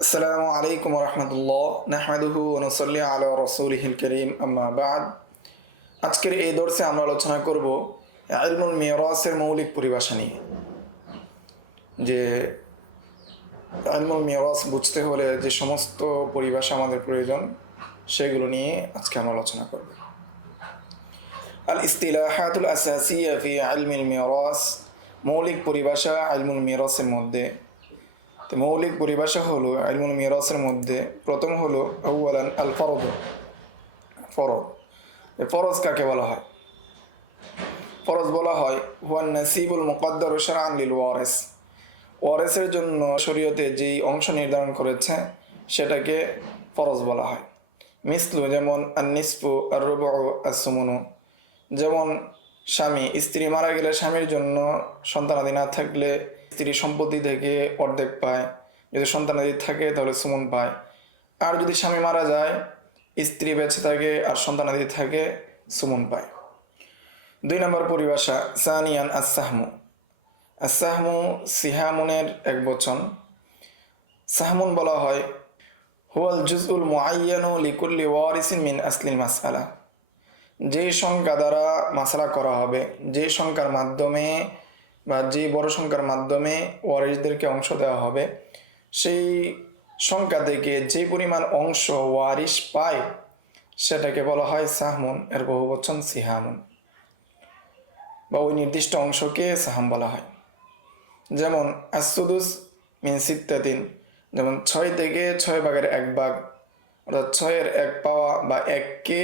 আসসালামু আলাইকুম রহমতুল্লাহ নাহমাদুহু ওয়া নুসাল্লি আলা রাসূলিহিল কারীম আম্মা বা'দ। আজকের এই দর্সে আমরা আলোচনা করব ইলমুল মিরাসের মৌলিক পরিভাষা নিয়ে। যে ইলমুল মিরাস বুঝতে হলে যে সমস্ত পরিভাষা আমাদের প্রয়োজন সেগুলো নিয়ে আজকে আমরা আলোচনা করব। আল ইসতিলাহাতুল আসাসিয়া ফি ইলমিল মিরাস, মৌলিক পরিভাষা ইলমুল মিরাসের মধ্যে। তো মৌলিক পরিভাষা হলো ইলমুল মিরাসের মধ্যে প্রথম হলো আউয়ালান আল ফরদ। ফরজ, ফরজ কাকে বলা হয়? ফরজ বলা হয় হুয়ান নাসিবুল মুকদ্দার শারআন লিল ওয়ারিস, ওয়ারিসের জন্য শরীয়তে যেই অংশ নির্ধারণ করেছে সেটাকে ফরজ বলা হয়। মিসলু, যেমন আন নিসফু আর রুবু আর সুমুনু, যেমন স্ত্রী মারা গেলে স্বামীর জন্য সন্তানাদি না থাকলে স্ত্রী সম্পত্তি থেকে অর্ধেক পায়, যদি সন্তানাদি থাকে তাহলে সুমন পায়। আর যদি স্বামী মারা যায়, স্ত্রী বেঁচে থাকে আর সন্তানাদি থাকে, সুমন পায়। 2 নম্বর পরিভাষা সানিয়ান আসাহমু। আসাহমু সিহামুনের এক বচন। সাহমুন বলা হয় হুয়াল জুজউল মুআয়্যানু লিকুল্লি ওয়ারিসিন মিন আসলিল মাসআলা, যে সংখ্যা দ্বারা মাসলা করা হবে, যে সংখ্যার মাধ্যমে বা যে বড় সংখ্যার মাধ্যমে ওয়ারিসদেরকে অংশ দেওয়া হবে, সেই সংখ্যা থেকে যে পরিমাণ অংশ ওয়ারিস পায় সেটাকে বলা হয় সাহমুন, এর বহুবচন সিহামুন, বা ওই নির্দিষ্ট অংশকে সাহাম বলা হয়। যেমন আসুদুস মিন সিত্তাতিন, যেমন 6 থেকে 6 ভাগের 1 ভাগ, অর্থাৎ 6-এর 1 পাওয়া বা 1কে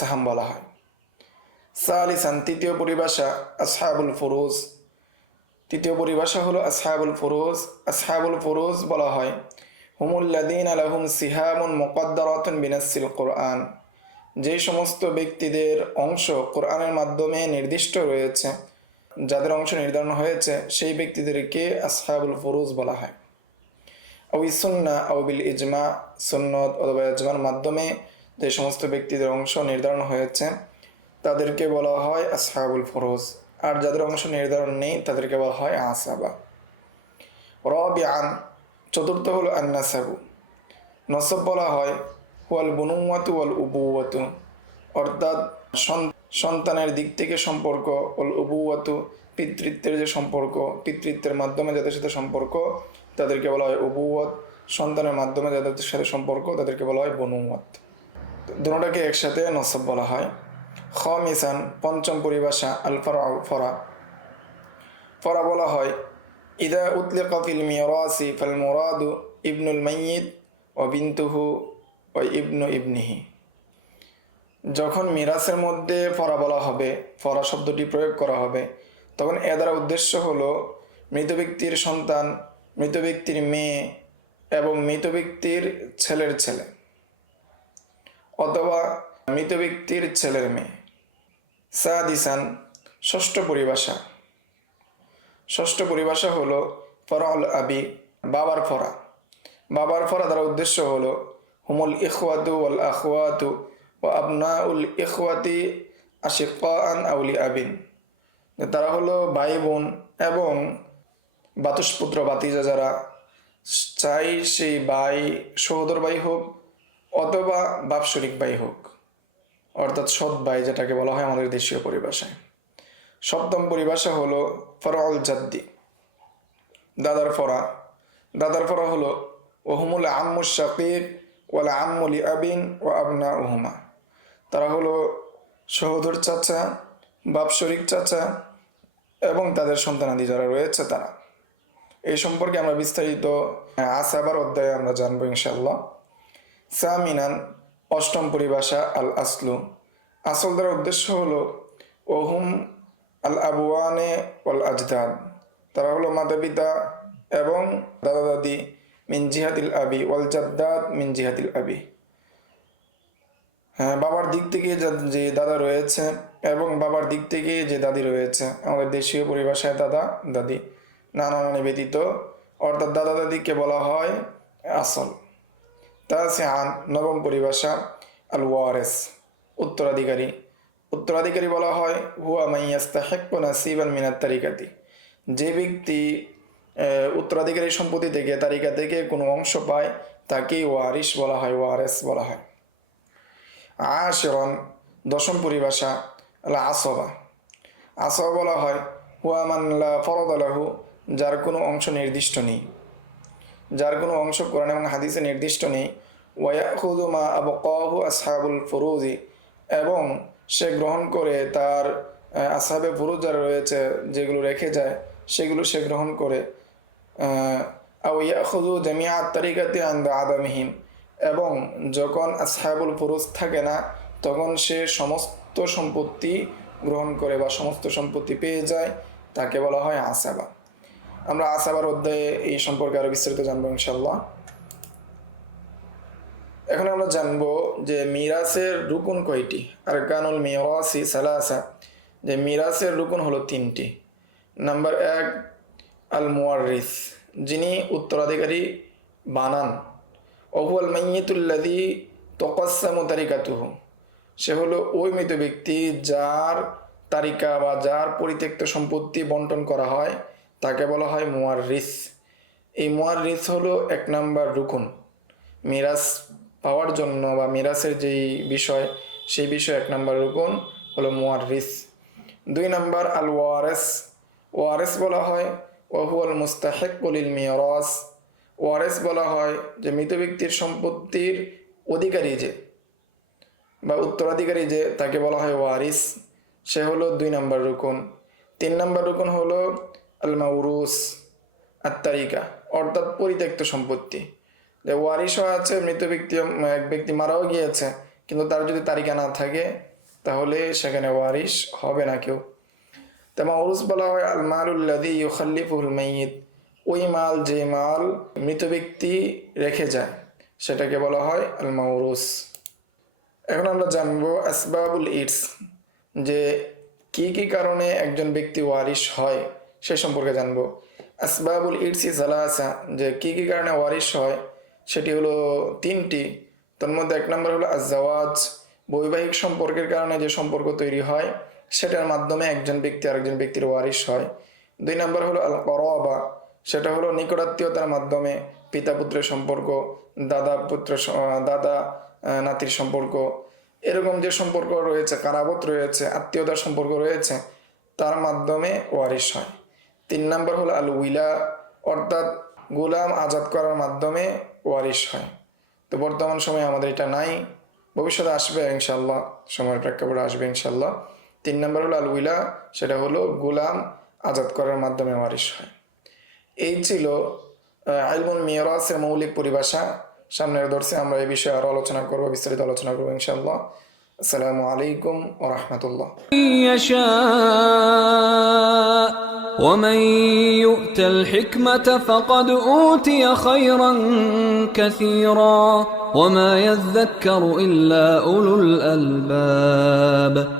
সাহাম বলা হয়। সালিসান, তৃতীয় পরিভাষা আসহাবুল ফুরুজ। তৃতীয় পরিভাষা হলো আসহাবুল ফুরুজ। আসহাবুল ফুরুজ বলা হয় হুমুল্লাযীনা লাহুম সিহামুন মুকদ্দারাতুন বিনাসসিল কুরআন, যে সমস্ত ব্যক্তিদের অংশ কোরআনের মাধ্যমে নির্দিষ্ট রয়েছে, যাদের অংশ নির্ধারণ হয়েছে, সেই ব্যক্তিদেরকে আসহাবুল ফুরুজ বলা হয়। আও সুন্নাহ আও বিল ইজমা, সুন্নত অথবা ইজমার মাধ্যমে যে সমস্ত ব্যক্তিদের অংশ নির্ধারণ হয়েছে তাদেরকে বলা হয় আসহাবুল ফুরুজ। আর যাদের অংশ নির্ধারণ নেই তাদেরকে বলা হয় আসাবা। রাবিআন, চতুর্থ হলো আন-নাসাবু। নসব বলা হয় হুয়াল বুনুওয়াতু ওয়াল উবুওয়াতু, অর্থাৎ সন্তানের দিক থেকে সম্পর্ক, ওয়াল উবুওয়াতু পিতৃত্বের যে সম্পর্ক, পিতৃত্বের মাধ্যমে যাদের সাথে সম্পর্ক তাদেরকে বলা হয় উবুওয়াত, সন্তানের মাধ্যমে যাদের সাথে সম্পর্ক তাদেরকে বলা হয় বনুওয়াত। দুটোটাকে একসাথে নসব বলা হয়। খামিসান, পঞ্চম পরিভাষা আল ফারউ, ফরা। ফরা বলা হয় ইদা উতলিকা ফিল মিরাসি ফাল মুরাদু ইবনুল মাইয়িত ওয়া বিনতুহু ওয়া ইবনু ইবনিহি। যখন মিরাসের মধ্যে ফরা বলা হবে, ফরা শব্দটি প্রয়োগ করা হবে, তখন এ দ্বারা উদ্দেশ্য হলো মৃত ব্যক্তির সন্তান, মৃত ব্যক্তির মেয়ে এবং মৃত ব্যক্তির ছেলের ছেলে, অথবা মৃত ব্যক্তির ছেলের মেয়ে। সাদিসান, ষষ্ঠ পরিভাষা। ষষ্ঠ পরিভাষা হলো ফরাউল আবি, বাবার ফরা। বাবার ফরা দ্বারা উদ্দেশ্য হলো হুমুল ইখওয়াতু ওয়াল আখওয়াতু ওয়া আবনাউল ইখওয়াতি আশিক্কাআন আউলি আবিন, তারা হলো ভাই বোন এবং বাতুসপুত্র বাতিজা, যারা চাই সেই ভাই সহোদর ভাই হোক অথবা বাপশরিক ভাই হোক, অর্থাৎ সৎ ভাই যেটাকে বলা হয় আমাদের দেশীয় পরিভাষায়। সপ্তম পরিভাষা হলো ফরাউল জাদ্দি, দাদার ফরা। দাদার ফরা হলো ওহুমুল আম্মু শাকিক ওয়াল আম্মু লি আবিন ওয়া আবনা উহুমা, তারা হলো সহোদর চাচা, বাপশরিক চাচা এবং তাদের সন্তানাদি যারা রয়েছে তারা। এই সম্পর্কে আমরা বিস্তারিত আসাবার অধ্যায়ে আমরা জানবো ইনশাআল্লাহ। সামিনান, অষ্টম পরিভাষা আল আসলু। আসল দ্বারা উদ্দেশ্য হলো ওহুম আল আবুয়ানে ওয়াল আজদাদ, তারা হলো মাতা পিতা এবং দাদা দাদি, মিন জিহাতিল আবি ওয়াল জাদ্দাদ মিন জিহাতিল আবি, হ্যাঁ বাবার দিক থেকে যে দাদা রয়েছে এবং বাবার দিক থেকে যে দাদি রয়েছে, আমাদের দেশীয় পরিভাষায় দাদা দাদি, নানা নানি ব্যতীত, অর্থাৎ দাদা দাদিকে বলা হয় আসল। তাসিআন, নবম পরিভাষা আল ওয়ারিস, উত্তরাধিকারী। উত্তরাধিকারী বলা হয় হুয়া মান ইয়াস্তাহিক্কু নাসিবান মিনাত তারিকাতি, যে ব্যক্তি উত্তরাধিকারী সম্পত্তি থেকে তালিকা থেকে কোনো অংশ পায় তাকেই ওয়ারিশ বলা হয়, ওয়ারেস বলা হয়। আশরন, দশম পরিভাষা, আল আসবা। আসবা বলা হয় হুয়া মান লা ফরদ লাহু, যার কোনো অংশ নির্দিষ্ট নেই, যার কোনো অংশ কোরআন এবং হাদিসে নির্দিষ্ট নেই। ওয়ায়াখুযু মা আবকাহু আসহাবুল ফুরুজি, এবং সে গ্রহণ করে তার আসহাবে ফুরুজ যারা রয়েছে যেগুলো রেখে যায় সেগুলো সে গ্রহণ করে। আও ইয়াখুযু জামিআ আত-তারিকাতি ইনদা আদামিহিম, এবং যখন আসহাবুল ফুরুজ থাকে না তখন সে সমস্ত সম্পত্তি গ্রহণ করে বা সমস্ত সম্পত্তি পেয়ে যায়, তাকে বলা হয় আসাবা। আমরা আসাবার অধ্যায়ে এই সম্পর্কে আরো বিস্তারিত জানবো ইনশাল্লাহ। এখন আমরা জানবো যে মিরাসের রুকুন কয়টি। আরকানুল মিরাসি সালাসা, যে মিরাসের রুকুন হলো তিনটি। নাম্বার 1 আল মুওয়ারিস, যিনি উত্তরাধিকারী বানান। ওহুয়াল মাইয়িতুল্লাযী তুকাসসামু তারিকাতুহু, সে হলো ওই মৃত ব্যক্তি যার তারিকা বা যার পরিত্যক্ত সম্পত্তি বন্টন করা হয়, তাকে বলা হয় মুওয়ারিস। এই মুওয়ারিস হলো 1 নাম্বার রুকুন। মিরাস পাওয়ার জন্য বা মিরাসের যেই বিষয় সেই বিষয় 1 নাম্বার রুকুন হলো মুওয়ারিস। 2 নাম্বার আল ওয়ারিস, ওয়ারিস বলা হয় ওহুয়াল মুস্তাহিক্কু লিল মিরাস, ওয়ারিস বলা হয় যে মৃত ব্যক্তির সম্পত্তির অধিকারী যে বা উত্তরাধিকারী যে, তাকে বলা হয় ওয়ারিস, সে হলো 2 নাম্বার রুকুন। 3 নাম্বার রুকুন হলো আল মাউরুস আত-তারিকা, অর্থাৎ পরিত্যক্ত সম্পত্তি। যে ওয়ারিশ আছে, মৃত ব্যক্তি এক ব্যক্তি মারাও গিয়েছে কিন্তু তার যদি তালিকা না থাকে তাহলে সেখানে ওয়ারিশ হবে না কেউ। তো মাউরুস বলা হয় আল মালুল্লাযী ইউখাল্লিফুহুল মাইয়িত, ওই মাল যে মাল মৃত ব্যক্তি রেখে যায় সেটাকে বলা হয় আল মাউরুস। এখন আমরা জানবো আসবাবুল ইরস, যে কি কি কারণে একজন ব্যক্তি ওয়ারিশ হয় সে সম্পর্কে জানবো। আসবাবুল ইরসি সালাসা, যে কি কি কারণে ওয়ারিশ হয় সেটি হলো 3টি। তার মধ্যে 1 নম্বর হলো আজ-জাওয়াজ, বৈবাহিক সম্পর্কের কারণে যে সম্পর্ক তৈরি হয় সেটার মাধ্যমে একজন ব্যক্তি আরেকজন ব্যক্তির ওয়ারিশ হয়। 2 নম্বর হলো আল করাবা, সেটা হলো নিকটাত্মীয়তার মাধ্যমে, পিতা পুত্রের সম্পর্ক, দাদা নাতির সম্পর্ক, এরকম যে সম্পর্ক রয়েছে, কারাবত রয়েছে, আত্মীয়তার সম্পর্ক রয়েছে, তার মাধ্যমে ওয়ারিশ হয়। 3 নম্বর হলো আল উইলা, অর্থাৎ গোলাম আজাদ করার মাধ্যমে ওয়ারিশ হয়। তো বর্তমান সময়ে আমাদের এটা নাই, ভবিষ্যতে আসবে ইনশাল্লাহ, সময়ের প্রেক্ষাপটে আসবে ইনশাল্লাহ। 3 নম্বর হলো আল উইলা, সেটা হলো গোলাম আজাদ করার মাধ্যমে ওয়ারিশ হয়। এই ছিল ইলমুল মিরাসের মৌলিক পরিভাষা। সামনের দর্শে আমরা এই বিষয়ে আরো আলোচনা করব, বিস্তারিত আলোচনা করব ইনশাআল্লাহ। আসসালামু আলাইকুম ওয়া রাহমাতুল্লাহ। ومن يؤت الحكمة فقد أوتي خيرا كثيرا وما يذكر إلا أولو الألباب.